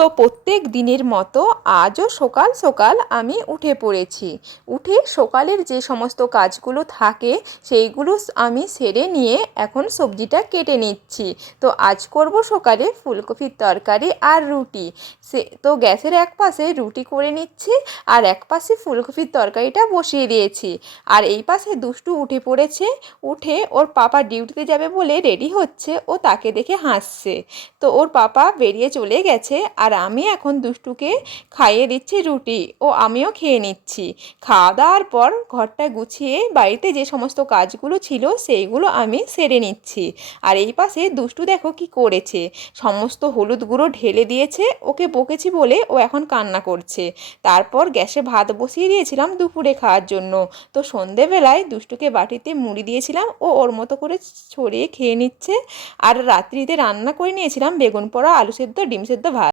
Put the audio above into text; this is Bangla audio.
তো প্রত্যেক দিনের মতো আজও সকাল সকাল আমি উঠে পড়েছি। উঠে সকালের যে সমস্ত কাজগুলো থাকে সেইগুলো আমি সেরে নিয়ে এখন সবজিটা কেটে নিচ্ছি। তো আজ করব সকালে ফুলকপির তরকারি আর রুটি। তো গ্যাসের এক পাশে রুটি করে নিচ্ছি আর এক পাশে ফুলকপির তরকারিটা বসিয়ে দিয়েছি। আর এই পাশে দুষ্টু উঠে পড়েছে, উঠে ওর পাপা ডিউটিতে যাবে বলে রেডি হচ্ছে, ও তাকে দেখে হাসছে। তো ওর পাপা বেরিয়ে চলে গেছে আর আমি এখন দুষ্টুকে খাইয়ে দিচ্ছি রুটি, ও আমিও খেয়ে নিচ্ছি। খাওয়া দাওয়ার পর ঘরটা গুছিয়ে বাড়িতে যে সমস্ত কাজগুলো ছিল সেইগুলো আমি সেরে নিচ্ছি। আর এই পাশে দুষ্টু দেখো কি করেছে, সমস্ত হলুদ গুঁড়ো ঢেলে দিয়েছে। ওকে বকেছি বলে ও এখন কান্না করছে। তারপর গ্যাসে ভাত বসিয়ে দিয়েছিলাম দুপুরে খাওয়ার জন্য। তো সন্ধেবেলায় দুষ্টুকে বাটিতে মুড়ি দিয়েছিলাম, ও ওর মতো করে ছড়িয়ে খেয়ে নিচ্ছে। আর রাত্রিতে রান্না করে নিয়েছিলাম বেগুন পোড়া, আলু সেদ্ধ, ডিম সেদ্ধ, ভাত।